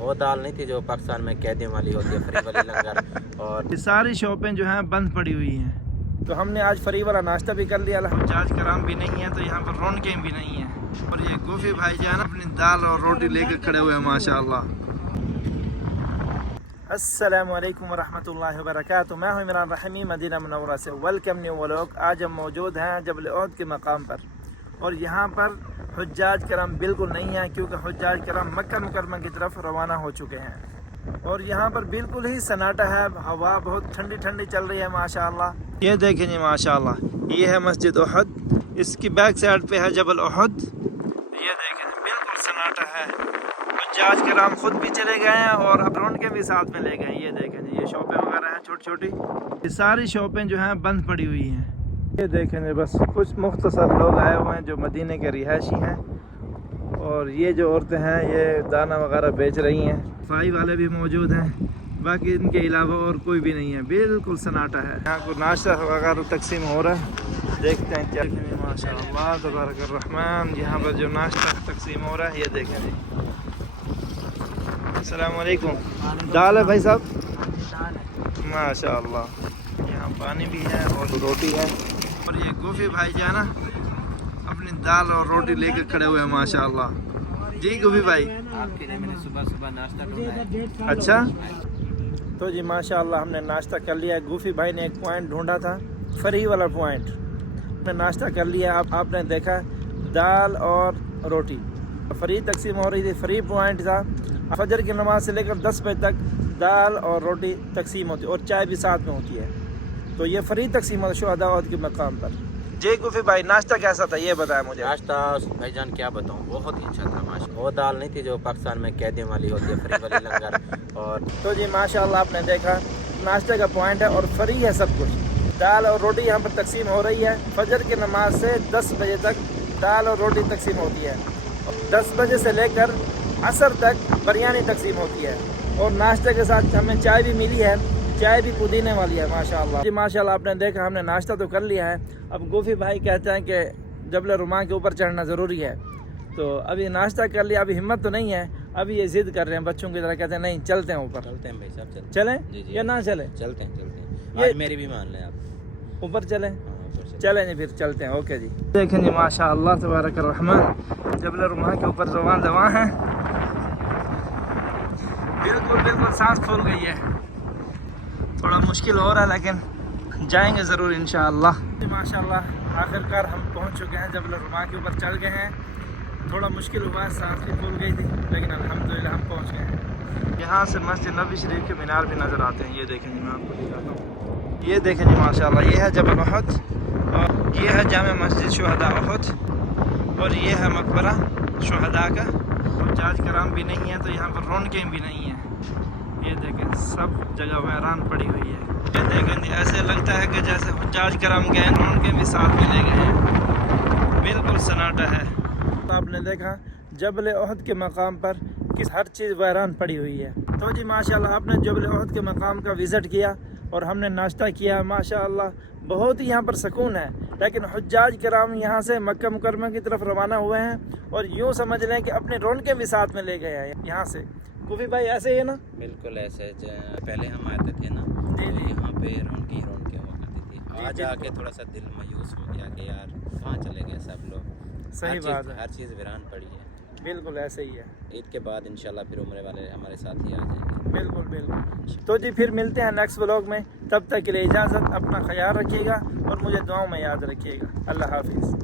وہ دال نہیں تھی جو پاکستان میں قیدیوں والی ہوتی ہے، فری والی لنگر. اور یہ ساری شاپیں جو ہیں بند پڑی ہوئی ہیں. تو ہم نے آج فری والا ناشتہ بھی کر لیا. حجاج کرام بھی نہیں ہیں تو یہاں پر رونقیں بھی نہیں ہیں. اور یہ گوفی بھائی جان اپنی دال اور روٹی لے کے کھڑے ہوئے ہیں ماشاءاللہ. السلام علیکم ورحمۃ اللہ وبرکاتہ. میں ہوں عمران رحیمی مدینہ منورہ سے. Welcome new vlog. آج ہم موجود ہیں جبل احد کے مقام پر، اور یہاں پر حجاج کرام بالکل نہیں ہیں کیونکہ حجاج کرام مکہ مکرمہ کی طرف روانہ ہو چکے ہیں. اور یہاں پر بالکل ہی سناٹا ہے، ہوا بہت ٹھنڈی ٹھنڈی چل رہی ہے ماشاءاللہ. یہ دیکھیں جی ماشاءاللہ، یہ ہے مسجد احد، اس کی بیک سائڈ پہ ہے جبل احد. یہ دیکھیں جی بالکل سناٹا ہے. حجاج کرام خود بھی چلے گئے ہیں اور اب رونقیں بھی ساتھ میں لے گئے ہیں. یہ دیکھیں جی، یہ شاپیں وغیرہ ہیں چھوٹی چھوٹی، یہ ساری شاپیں جو ہیں بند پڑی ہوئی ہیں. یہ دیکھیں جی، بس کچھ مختصر لوگ آئے ہوئے ہیں جو مدینے کے رہائشی ہیں. اور یہ جو عورتیں ہیں یہ دانہ وغیرہ بیچ رہی ہیں. صفائی والے بھی موجود ہیں، باقی ان کے علاوہ اور کوئی بھی نہیں ہے. بالکل سناٹا ہے. یہاں کو ناشتہ وغیرہ تقسیم ہو رہا ہے. دیکھتے ہیں کیا. ماشاء اللہ تبارک الرحمن، یہاں پر جو ناشتہ تقسیم ہو رہا ہے یہ دیکھیں جی. السلام علیکم. دال ہے بھائی صاحب؟ ماشاء اللہ. یہاں پانی بھی ہے اور روٹی ہے. اور یہ گوفی بھائی جو ہے نا اپنی دال اور روٹی لے کے کھڑے ہوئے ہیں ماشاء اللہ. جی گوفی بھائی، آپ کے لیے میں نے صبح صبح ناشتہ ڈھونڈا ہے. اچھا تو جی ماشاء اللہ ہم نے ناشتہ کر لیا. گوفی بھائی نے ایک پوائنٹ ڈھونڈا تھا، فری والا پوائنٹ. ہم نے ناشتہ کر لیا. آپ نے دیکھا دال اور روٹی فری تقسیم ہو رہی تھی. فری پوائنٹ تھا. فجر کی نماز سے لے کر 10 بجے تک دال اور روٹی تقسیم ہوتی ہے اور چائے بھی ساتھ میں ہوتی ہے. تو یہ فری تقسیم ہوتا ہے شہداء احد کے مقام پر. جی گوفی بھائی، ناشتہ کیسا تھا یہ بتایا مجھے. ناشتہ بھائی جان کیا بتاؤں، بہت ہی اچھا تھا ماشاء. وہ دال نہیں تھی جو پاکستان میں قیدیوں والی ہوتی ہے، فری والی لنگر. اور تو جی ماشاء اللہ آپ نے دیکھا ناشتے کا پوائنٹ ہے اور فری ہے سب کچھ. دال اور روٹی یہاں پر تقسیم ہو رہی ہے. فجر کی نماز سے 10 بجے تک دال اور روٹی تقسیم ہوتی ہے. 10 بجے سے لے کر عصر تک بریانی تقسیم ہوتی ہے. اور ناشتے کے ساتھ ہمیں چائے بھی ملی ہے. چائے بھی پودینے والی ہے ماشاء اللہ. جی ماشاء اللہ آپ نے دیکھا ہم نے ناشتہ تو کر لیا ہے. اب گوفی بھائی کہتے ہیں کہ جبل رما کے اوپر چڑھنا ضروری ہے. تو ابھی ناشتہ کر لیا، ابھی ہمت تو نہیں ہے. ابھی یہ ضد کر رہے ہیں بچوں کی طرح، کہتے ہیں نہیں چلتے ہیں اوپر. چلتے ہیں بھائی صاحب، چلتے ہیں. چلیں جی جی یا نہ چلیں؟ چلتے ہیں. آج میری بھی مان لیں آپ. اوپر چلیں؟ ہاں، اوپر چلیں. چلیں جی پھر چلتے ہیں. اوکے جی. دیکھیں جی ماشاء اللہ تبارک الرحمن، جبل رما کے اوپر رواں ہیں. بالکل سانس پھول گئی ہے. تھوڑا مشکل ہو رہا ہے لیکن جائیں گے ضرور انشاءاللہ. ماشاء اللہ آخر کار ہم پہنچ چکے ہیں، جبل رما کے اوپر چڑھ گئے ہیں. تھوڑا مشکل ہوا، سانس بھی پھول گئی تھی لیکن الحمدللہ ہم پہنچ گئے ہیں. یہاں سے مسجد نبوی شریف کے مینار بھی نظر آتے ہیں. یہ دیکھیں جی، میں آپ کو دکھاتا ہوں. یہ دیکھیں جی ماشاء اللہ، یہ ہے جبل احد اور یہ ہے جامع مسجد شہداء احد اور یہ ہے مقبرہ شہداء کا. حجاج کرام بھی نہیں ہیں تو یہاں پر رونقیں بھی نہیں ہیں. یہ دیکھیں سب جگہ ویران پڑی ہوئی ہے. یہ دیکھیں جی، ایسے لگتا ہے کہ جیسے حجاج کرام گئے ہیں، رونقیں بھی ساتھ میں لے گئے ہیں. بالکل سناٹا ہے. آپ نے دیکھا جبل احد کے مقام پر ہر چیز ویران پڑی ہوئی ہے. تو جی ماشاءاللہ آپ نے جبل احد کے مقام کا وزٹ کیا اور ہم نے ناشتہ کیا. ماشاءاللہ بہت ہی یہاں پر سکون ہے. لیکن حجاج کرام یہاں سے مکہ مکرمہ کی طرف روانہ ہوئے ہیں اور یوں سمجھ لیں کہ اپنے رونقیں بھی ساتھ میں لے گئے ہیں یہاں سے. کوفی بھائی ایسے ہی ہے نا؟ بالکل ایسے. پہلے ہم آتے تھے نا تو یہاں پہ رونقیں ہوا کرتی تھی. آج آ کے تھوڑا سا دل مایوس ہو گیا کہ یار کہاں چلے گئے سب لوگ. صحیح بات ہے، ہر چیز ویران پڑی ہے. بالکل ایسے ہی ہے. عید کے بعد انشاءاللہ پھر عمرے والے ہمارے ساتھ ہی آ جائیں گے. بالکل. تو جی پھر ملتے ہیں نیکسٹ ولاگ میں. تب تک کے لیے اجازت. اپنا خیال رکھیے گا اور مجھے دعاؤں میں یاد رکھیے گا. اللہ حافظ.